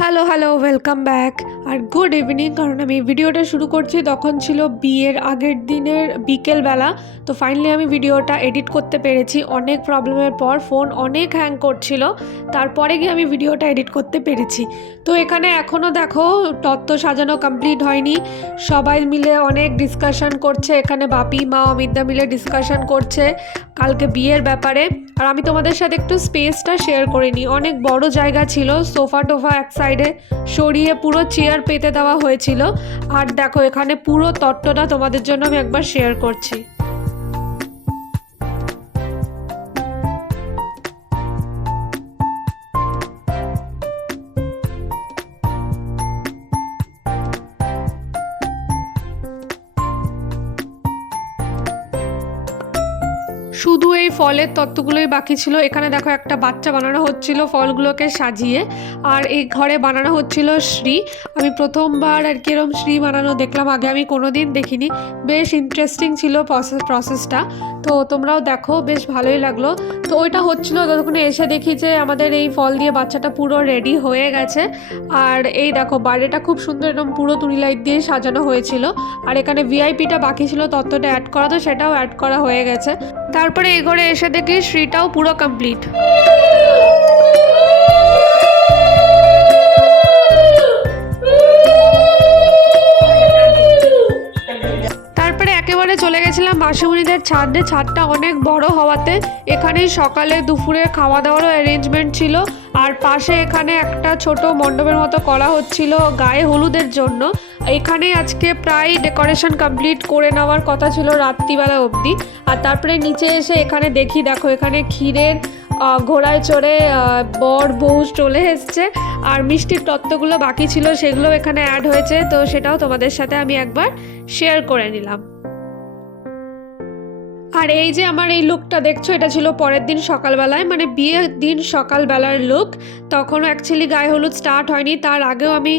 Hello hello, welcome back আর good evening. কারণ আমি ভিডিওটা শুরু করছি তখন ছিল বিয়ের আগের দিনের বিকেলবেলা। তো ফাইনালি আমি ভিডিওটা এডিট করতে পেরেছি অনেক প্রবলেমের পর। ফোন অনেক হ্যাং করছিল, তারপরে গিয়ে আমি ভিডিওটা এডিট করতে পেরেছি। তো এখানে এখনও দেখো তত্ত্ব সাজানো কমপ্লিট হয়নি, সবাই মিলে অনেক ডিসকাশন করছে। এখানে বাপি মা অমিতদা মিলে ডিসকাশন করছে কালকে বিয়ের ব্যাপারে। আর আমি তোমাদের সাথে একটু স্পেসটা শেয়ার করে নিই। অনেক বড় জায়গা ছিল, সোফা টোফা এক সাইডে সরিয়ে পুরো চেয়ার পেতে দেওয়া হয়েছিল। আর দেখো এখানে পুরো তত্ত্বটা তোমাদের জন্য আমি একবার শেয়ার করছি। শুধু এই ফলের তত্ত্বগুলোই বাকি ছিল। এখানে দেখো একটা বাচ্চা বানানো হচ্ছিল ফলগুলোকে সাজিয়ে, আর এই ঘরে বানানো হচ্ছিল শ্রী। আমি প্রথমবার আর কি এরকম শ্রী বানানো দেখলাম, আগে আমি কোনোদিন দেখিনি। বেশ ইন্টারেস্টিং ছিল প্রসেসটা। তো তোমরাও দেখো, বেশ ভালোই লাগলো। তো ওইটা হচ্ছিল, ততক্ষণে এসে দেখি যে আমাদের এই ফল দিয়ে বাচ্চাটা পুরো রেডি হয়ে গেছে। আর এই দেখো বাইরেটা খুব সুন্দর এরকম পুরো তুলি লাইট দিয়ে সাজানো হয়েছিল। আর এখানে ভিআইপিটা বাকি ছিল তত্ত্বটা অ্যাড করা, তো সেটাও অ্যাড করা হয়ে গেছে। তারপরে এই ঘরে এসে দেখি শ্রীটাও পুরো কমপ্লিট। তারপরে একেবারে চলে গেছিলাম মাসিমণিদের ছাদে। ছাদটা অনেক বড় হওয়াতে এখানেই সকালে দুপুরে খাওয়া দাওয়ারও অ্যারেঞ্জমেন্ট ছিল। আর পাশে এখানে একটা ছোট মণ্ডপের মতো করা হচ্ছিল গায়ে হলুদের জন্য। এখানেই আজকে প্রায় ডেকোরেশন কমপ্লিট করে নেওয়ার কথা ছিল রাত্রিবেলা অবধি। আর তারপরে নিচে এসে এখানে দেখি, দেখো এখানে ক্ষীরের ঘোড়ায় চড়ে বর বউ চলে এসছে। আর মিষ্টির তত্ত্বগুলো বাকি ছিল, সেগুলো এখানে অ্যাড হয়েছে। তো সেটাও তোমাদের সাথে আমি একবার শেয়ার করে নিলাম। আর এই যে আমার এই লুকটা দেখছো, এটা ছিল পরের দিন সকালবেলায়, মানে বিয়ের দিন সকালবেলার লুক। তখনও অ্যাকচুয়ালি গায়ে হলুদ স্টার্ট হয়নি, তার আগেও আমি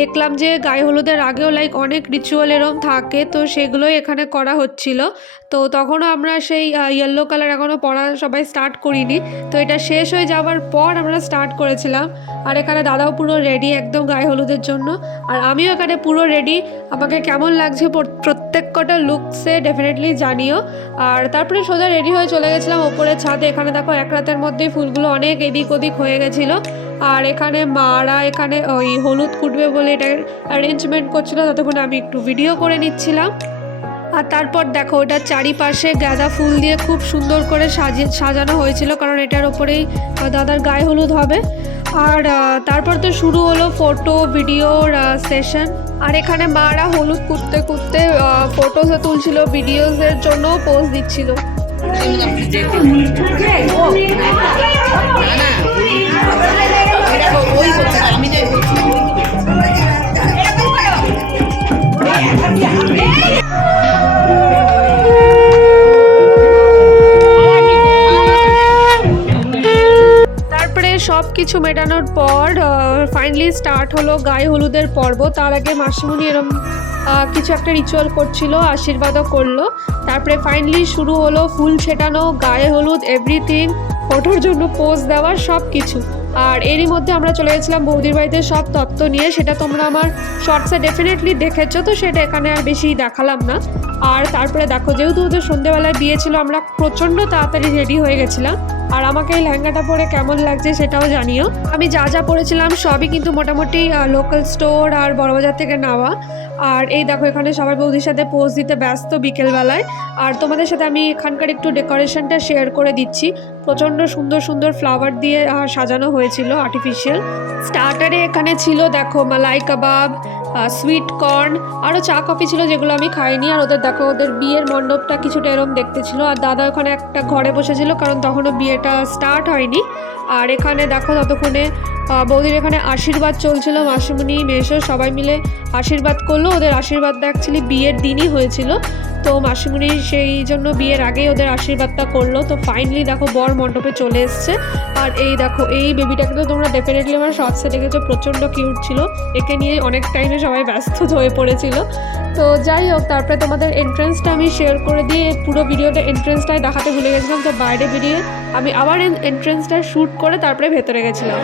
দেখলাম যে গায়ে হলুদের আগেও অনেক রিচুয়াল এরম থাকে, তো সেগুলোই এখানে করা হচ্ছিল। তো তখনও আমরা সেই ইয়েলো কালার এখনও পরা সবাই স্টার্ট করিনি। তো এটা শেষ হয়ে যাওয়ার পর আমরা স্টার্ট করেছিলাম। আর এখানে দাদাও পুরো রেডি একদম গায়ে হলুদের জন্য, আর আমিও এখানে পুরো রেডি। আমাকে কেমন লাগছে প্রত্যেক কটা লুকসে ডেফিনেটলি জানিও। আর তারপরে সোজা রেডি হয়ে চলে গেছিলাম ওপরে ছাদে। এখানে দেখো এক রাতের মধ্যেই ফুলগুলো অনেক এদিক ওদিক হয়ে গেছিলো। আর এখানে মারা এখানে ওই হলুদ কুটবে বলে এটা অ্যারেঞ্জমেন্ট করছিল, ততক্ষণে আমি একটু ভিডিও করে নিচ্ছিলাম। আর তারপর দেখো ওটার চারিপাশে গাঁদা ফুল দিয়ে খুব সুন্দর করে সাজানো হয়েছিল, কারণ এটার ওপরেই দাদার গায়ে হলুদ হবে। আর তারপর তো শুরু হলো ফটো ভিডিওর সেশন। আর এখানে মারা হলুদ কুটতে কুটতে ফটোসও তুলছিল, ভিডিওসের জন্য পোজ দিচ্ছিল। সব কিছু মেটানোর পর ফাইনালি স্টার্ট হলো গায়ে হলুদের পর্ব। তার আগে মাসিমণি এরম কিছু একটা রিচুয়াল করছিল, আশীর্বাদও করলো। তারপরে ফাইনালি শুরু হলো ফুল ছেটানো, গায়ে হলুদ, এভরিথিং, ফটোর জন্য পোজ দেওয়া, সব কিছু। আর এরই মধ্যে আমরা চলে গেছিলাম বৌদির বাড়িতে সব তত্ত্ব নিয়ে। সেটা তোমরা আমার শর্টসে ডেফিনেটলি দেখেছো, তো সেটা এখানে আর বেশি দেখালাম না। আর তারপরে দেখো, যেহেতু ওদের সন্ধ্যেবেলায় বিয়ে ছিল, আমরা প্রচণ্ড তাড়াতাড়ি রেডি হয়ে গেছিলাম। আর আমাকে এই লেহেঙ্গাটা পরে কেমন লাগছে সেটাও জানিও। আমি যা যা পরেছিলাম সবই কিন্তু মোটামুটি লোকাল স্টোর আর বড়বাজার থেকে নেওয়া। আর এই দেখো এখানে সবাই বৌদির সাথে পোজ দিতে ব্যস্ত বিকেলবেলায়। আর তোমাদের সাথে আমি এখানকার একটু ডেকোরেশনটা শেয়ার করে দিচ্ছি। প্রচণ্ড সুন্দর সুন্দর ফ্লাওয়ার দিয়ে সাজানো হয়েছিল আর্টিফিশিয়াল। স্টার্টারে এখানে ছিল দেখো মালাই কাবাব, সুইট কর্ন, আরও চা কফি ছিল যেগুলো আমি খাইনি। আর ওদের দেখো ওদের বিয়ের মণ্ডপটা কিছুটা এরম দেখতে ছিল। আর দাদা ওখানে একটা ঘরে বসেছিল, কারণ তখনও বিয়েটা স্টার্ট হয়নি। আর এখানে দেখো ততক্ষণে বৌদির এখানে আশীর্বাদ চলছিল, মাসিমণি মেশো সবাই মিলে আশীর্বাদ করলো। ওদের আশীর্বাদটা অ্যাকচুয়ালি বিয়ের দিনই হয়েছিল, তো মাসিমণি সেই জন্য বিয়ের আগেই ওদের আশীর্বাদটা করলো। তো ফাইনালি দেখো বর মণ্ডপে চলে এসছে। আর এই দেখো এই বেবিটাকে তো তোমরা ডেফিনেটলি আমার শর্টসে দেখেছো, প্রচণ্ড কিউট ছিল। একে নিয়ে অনেক টাইমে সবাই ব্যস্ত হয়ে পড়েছিল। তো যাই হোক, তারপরে তোমাদের এন্ট্রেন্সটা আমি শেয়ার করে দিয়ে পুরো ভিডিওতে এন্ট্রেন্সটাই দেখাতে ভুলে গেছিলাম। তো বাইরে বেরিয়ে আমি আবার এন্ট্রেন্সটা শ্যুট করে তারপরে ভেতরে গেছিলাম।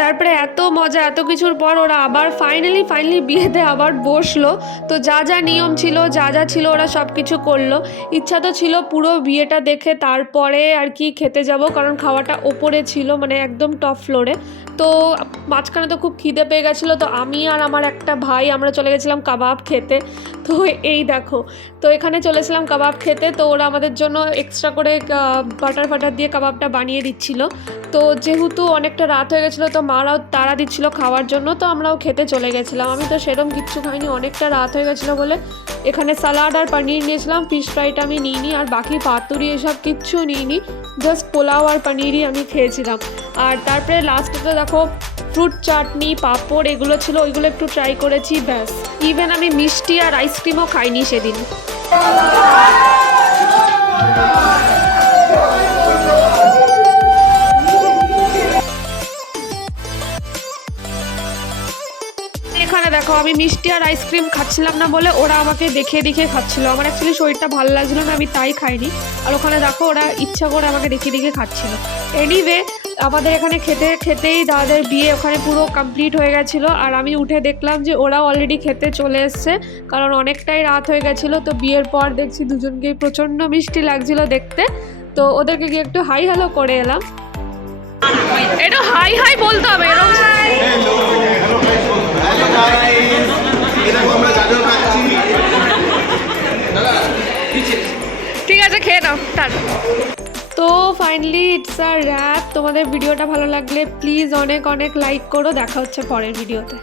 তারপরে এত মজা, এত কিছুর পর ওরা আবার ফাইনালি বিয়েতে আবার বসলো। তো যা যা নিয়ম ছিল, যা যা ছিল ওরা সব কিছু করলো। ইচ্ছা তো ছিল পুরো বিয়েটা দেখে তারপরে আর কি খেতে যাব, কারণ খাওয়াটা ওপরে ছিল, মানে একদম টপ ফ্লোরে। তো মাঝখানে তো খুব খিদে পেয়ে গেছিলো, তো আমি আর আমার একটা ভাই আমরা চলে গেছিলাম কাবাব খেতে। তো এই দেখো, তো এখানে চলেছিলাম কাবাব খেতে। তো ওরা আমাদের জন্য এক্সট্রা করে বাটার দিয়ে কাবাবটা বানিয়ে দিচ্ছিল। তো যেহেতু অনেকটা রাত হয়ে গেছিলো, তো মারাও তাড়া দিচ্ছিলো খাওয়ার জন্য, তো আমরাও খেতে চলে গেছিলাম। আমি তো সেরকম কিচ্ছু খাইনি, অনেকটা রাত হয়ে গেছিলো বলে। এখানে সালাড আর পনির নিয়েছিলাম, ফিশ ফ্রাইটা আমি নিইনি, আর বাকি পাতুরি এসব কিচ্ছু নিইনি, জাস্ট পোলাও আর পনিরই আমি খেয়েছিলাম। আর তারপরে লাস্টে তো দেখো ফ্রুট চাটনি, পাঁপড় এগুলো ছিল, ওইগুলো একটু ট্রাই করেছি, ব্যাস। ইভেন আমি মিষ্টি আর আইসক্রিমও খাইনি সেদিন। এখানে দেখো আমি মিষ্টি আর আইসক্রিম খাচ্ছিলাম না বলে ওরা আমাকে দেখে খাচ্ছিল। আমার অ্যাকচুয়ালি শরীরটা ভালো লাগছিল না, আমি তাই খাইনি। আর ওখানে দেখো ওরা ইচ্ছা করে আমাকে দেখে খাচ্ছিল। এনিওয়ে, আমাদের এখানে খেতেই দাদাদের বিয়ে ওখানে পুরো কমপ্লিট হয়ে গেছিলো। আর আমি উঠে দেখলাম যে ওরা অলরেডি খেতে চলে এসছে, কারণ অনেকটাই রাত হয়ে গেছিলো। তো বিয়ের পর দেখছি দুজনকেই প্রচণ্ড মিষ্টি লাগছিল দেখতে। তো ওদেরকে গিয়ে একটু হাই হ্যালো করে এলাম। একটু হাই বলতে হবে, ঠিক আছে খেয়ে নাও। তো ফাইনালি ইটস আ র‍্যাপ। তোমাদের ভিডিওটা ভালো লাগলে প্লিজ অনেক লাইক করো। দেখা হচ্ছে পরের ভিডিওতে।